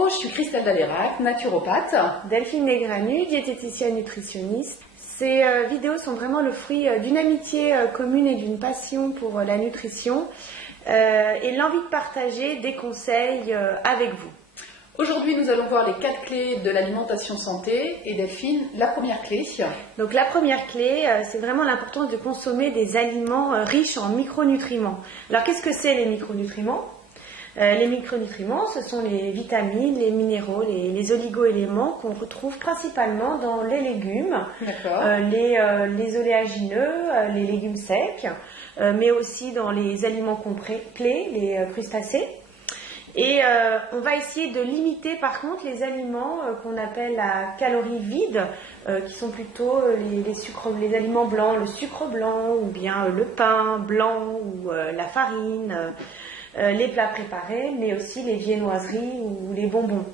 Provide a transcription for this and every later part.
Bonjour, je suis Christelle Dalérac, naturopathe. Delphine Negranu, diététicienne nutritionniste. Ces vidéos sont vraiment le fruit d'une amitié commune et d'une passion pour la nutrition et l'envie de partager des conseils avec vous. Aujourd'hui, nous allons voir les 4 clés de l'alimentation santé. Et Delphine, la première clé. Donc la première clé, c'est vraiment l'importance de consommer des aliments riches en micronutriments. Alors qu'est-ce que c'est les micronutriments ? Les micronutriments, ce sont les vitamines, les minéraux, les oligo-éléments qu'on retrouve principalement dans les légumes, les oléagineux, les légumes secs, mais aussi dans les aliments complets, les crustacés. Et on va essayer de limiter par contre les aliments qu'on appelle à calories vides, qui sont plutôt les aliments blancs, le sucre blanc ou bien le pain blanc ou la farine. Les plats préparés, mais aussi les viennoiseries ou les bonbons.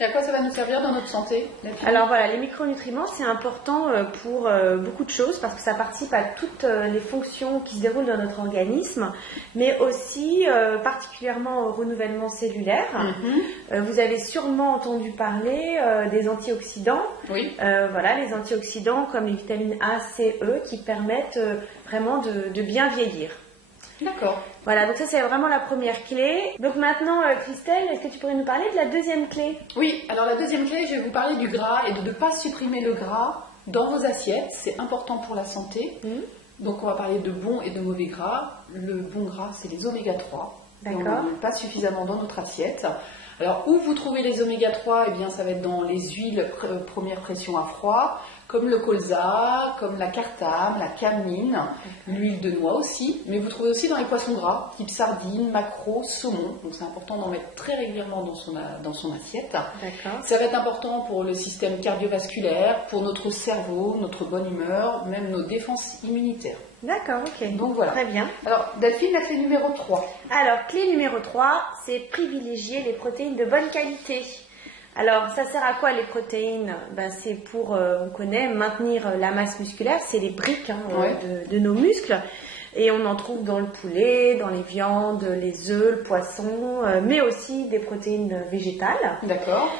Et à quoi ça va nous servir dans notre santé? Alors voilà, les micronutriments, c'est important pour beaucoup de choses parce que ça participe à toutes les fonctions qui se déroulent dans notre organisme, mais aussi particulièrement au renouvellement cellulaire. Vous avez sûrement entendu parler des antioxydants. Oui. Voilà, les antioxydants comme les vitamines A, C, E qui permettent vraiment de bien vieillir. D'accord. Voilà, donc ça c'est vraiment la première clé. Donc maintenant, Christelle, est-ce que tu pourrais nous parler de la deuxième clé? Oui, alors la deuxième clé, je vais vous parler du gras et de ne pas supprimer le gras dans vos assiettes. C'est important pour la santé. Donc on va parler de bon et de mauvais gras. Le bon gras, c'est les oméga 3. D'accord. Et on n'en met pas suffisamment dans notre assiette. Alors où vous trouvez les oméga 3? Eh bien ça va être dans les huiles première pression à froid, comme le colza, comme la cartame, la cameline, l'huile de noix aussi, mais vous trouvez aussi dans les poissons gras, type sardines, maquereaux, saumon. Donc c'est important d'en mettre très régulièrement dans son assiette. D'accord. Ça va être important pour le système cardiovasculaire, pour notre cerveau, notre bonne humeur, même nos défenses immunitaires. D'accord, ok. Donc voilà. Très bien. Alors Delphine, la clé numéro 3. Alors, clé numéro 3, c'est privilégier les protéines de bonne qualité. Alors, ça sert à quoi les protéines? C'est pour, on connaît, maintenir la masse musculaire, c'est les briques de nos muscles. Et on en trouve dans le poulet, dans les viandes, les œufs, le poisson, mais aussi des protéines végétales. D'accord.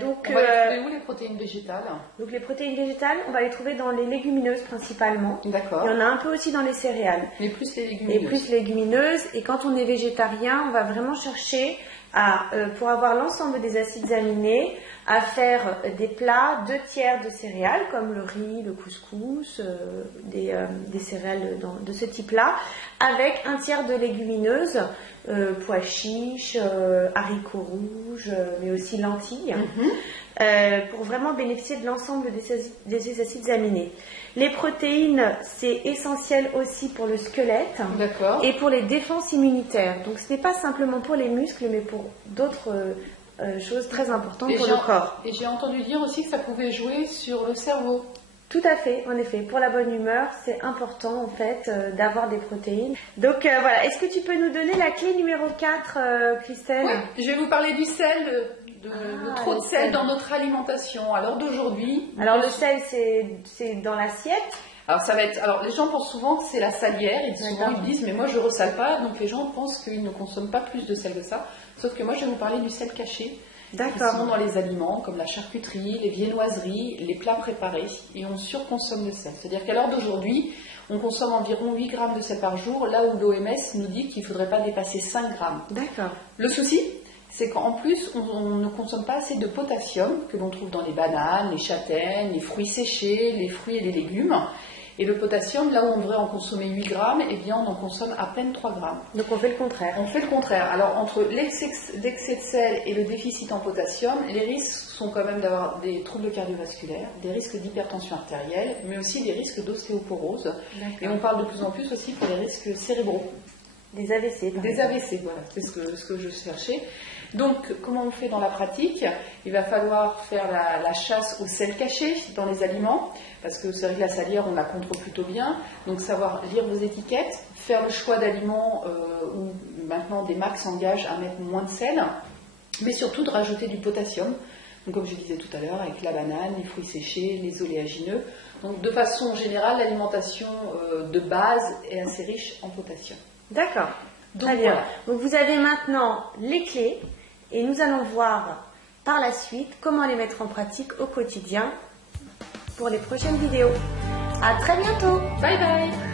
Donc, on va les trouver où les protéines végétales? Donc les protéines végétales, on va les trouver dans les légumineuses principalement. D'accord. Il y en a un peu aussi dans les céréales. Mais plus les légumineuses. Et plus légumineuses. Et quand on est végétarien, on va vraiment chercher pour avoir l'ensemble des acides aminés, à faire des plats 2/3 de céréales, comme le riz, le couscous, des céréales de ce type-là, avec 1/3 de légumineuses, pois chiches, haricots rouges, mais aussi lentilles, pour vraiment bénéficier de l'ensemble des acides aminés. Les protéines, c'est essentiel aussi pour le squelette et pour les défenses immunitaires. Donc ce n'est pas simplement pour les muscles, mais pour d'autres choses très importantes pour le corps. Et j'ai entendu dire aussi que ça pouvait jouer sur le cerveau. Tout à fait, en effet. Pour la bonne humeur, c'est important en fait d'avoir des protéines. Donc voilà, est-ce que tu peux nous donner la clé numéro 4, Christelle? Oui, je vais vous parler du sel, de trop de sel dans notre alimentation. Alors d'aujourd'hui... Alors le sel, c'est dans l'assiette? Alors ça va être... Alors les gens pensent souvent que c'est la salière, et souvent ils disent mais moi je ne ressale pas, donc les gens pensent qu'ils ne consomment pas plus de sel que ça. Sauf que moi je vais vous parler du sel caché. Qui sont dans les aliments comme la charcuterie, les viennoiseries, les plats préparés, et on surconsomme le sel. C'est-à-dire qu'à l'heure d'aujourd'hui, on consomme environ 8 grammes de sel par jour, là où l'OMS nous dit qu'il ne faudrait pas dépasser 5 grammes. D'accord. Le souci, c'est qu'en plus, on ne consomme pas assez de potassium que l'on trouve dans les bananes, les châtaignes, les fruits séchés, les fruits et les légumes. Et le potassium, là où on devrait en consommer 8 grammes, eh bien on en consomme à peine 3 grammes. Donc on fait le contraire. On fait le contraire. Alors entre l'excès de sel et le déficit en potassium, les risques sont quand même d'avoir des troubles cardiovasculaires, des risques d'hypertension artérielle, mais aussi des risques d'ostéoporose. Et on parle de plus en plus aussi pour les risques cérébraux. Des AVC. Des AVC, voilà, c'est ce que je cherchais. Donc, comment on fait dans la pratique? Il va falloir faire la chasse au sel caché dans les aliments, parce que c'est vrai que la salière, on la contrôle plutôt bien. Donc, savoir lire vos étiquettes, faire le choix d'aliments où maintenant des marques s'engagent à mettre moins de sel, mais surtout de rajouter du potassium. Donc, comme je disais tout à l'heure, avec la banane, les fruits séchés, les oléagineux. Donc, de façon générale, l'alimentation de base est assez riche en potassium. D'accord. Donc, très bien. Voilà. Donc, vous avez maintenant les clés. Et nous allons voir par la suite comment les mettre en pratique au quotidien pour les prochaines vidéos. À très bientôt. Bye bye.